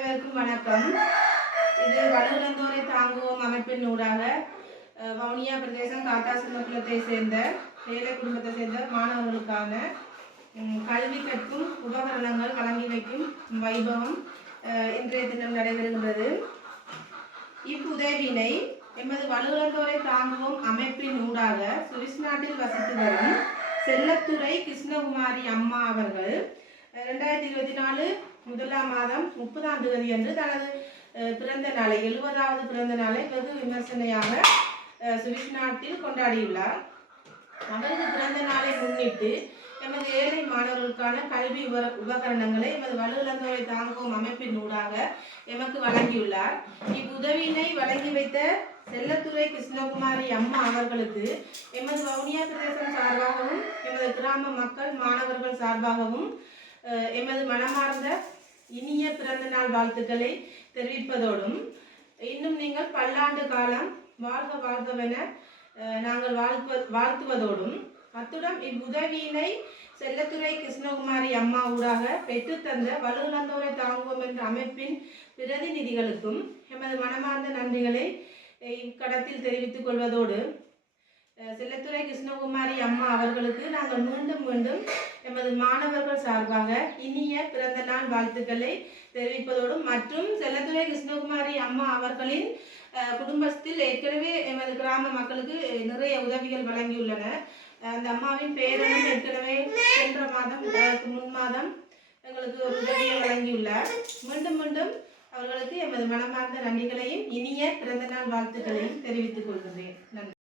அனைவருக்கும் வணக்கம். இது வலுவிழந்தோரை தாங்குவோம் அமைப்பின் ஊடாக வவுனியா பிரதேசம் காத்தாசிரமக்குளத்தை சேர்ந்த ஏழை குடும்பத்தை சேர்ந்த மாணவர்களுக்கான கல்வி கற்கும் உபகரணங்கள் வழங்கி வைக்கும் வைபவம் இன்றைய தினம் நடைபெறுகின்றது. இவ்வுதவினை எமது வலுவிழந்தோரை தாங்குவோம் அமைப்பின் ஊடாக சுவிஸ் நாட்டில் வசித்து வரும் செல்லத்துறை கிருஷ்ணகுமாரி அம்மா அவர்கள் 2024 முதலாம் மாதம் 30ஆம் தேதி அன்று தனது பிறந்த நாளை 70வது பிறந்த நாளை வெகு விமர்சனையாக சுவிஸ் நாட்டில் கொண்டாடியுள்ளார். அவரது பிறந்த நாளை முன்னிட்டு எமது ஏழை மாணவர்களுக்கான கல்வி உபகரணங்களை எமது வலுவிழந்தோரை தாங்குவோம் அமைப்பின் ஊடாக எமக்கு வழங்கியுள்ளார். இவ்வுதவியினை வழங்கி வைத்த செல்லத்துறை கிருஷ்ணகுமாரி அம்மா அவர்களுக்கு எமது வவுனியா பிரதேசம் சார்பாகவும் எமது கிராம மக்கள் மாணவர்கள் சார்பாகவும் எமது மனமார்ந்த இனிய பிறந்த நாள் வாழ்த்துக்களை தெரிவிப்பதோடும் இன்னும் நீங்கள் பல்லாண்டு காலம் வாழ்க வாழ்கவென நாங்கள் வாழ்த்துவதோடும் அத்துடன் இவ்வுதவியினை செல்லத்துறை கிருஷ்ணகுமாரி அம்மா ஊடாக பெற்றுத்தந்த வலுவிழந்தோரை தாங்குவோம் என்ற அமைப்பின் பிரதிநிதிகளுக்கும் எமது மனமார்ந்த நன்றிகளை இக்கடத்தில் தெரிவித்துக் கொள்வதோடு செல்லத்துறை கிருஷ்ணகுமாரி அம்மா அவர்களுக்கு நாங்கள் மீண்டும் மீண்டும் எமது மாணவர்கள் சார்பாக இனிய பிறந்த நாள் வாழ்த்துக்களை தெரிவிப்பதோடும் மற்றும் செல்லத்துறை கிருஷ்ணகுமாரி அம்மா அவர்களின் குடும்பத்தில் ஏற்கனவே எமது கிராம மக்களுக்கு நிறைய உதவிகள் வழங்கியுள்ளன. அந்த அம்மாவின் பேரனும் ஏற்கனவே சென்ற மாதம் முன் மாதம் எங்களுக்கு ஒரு உதவியை வழங்கியுள்ளார். மீண்டும் மீண்டும் அவர்களுக்கு எமது மனமார்ந்த நன்றிகளையும் இனிய பிறந்த நாள் வாழ்த்துக்களையும் தெரிவித்துக் கொள்கிறேன். நன்றி.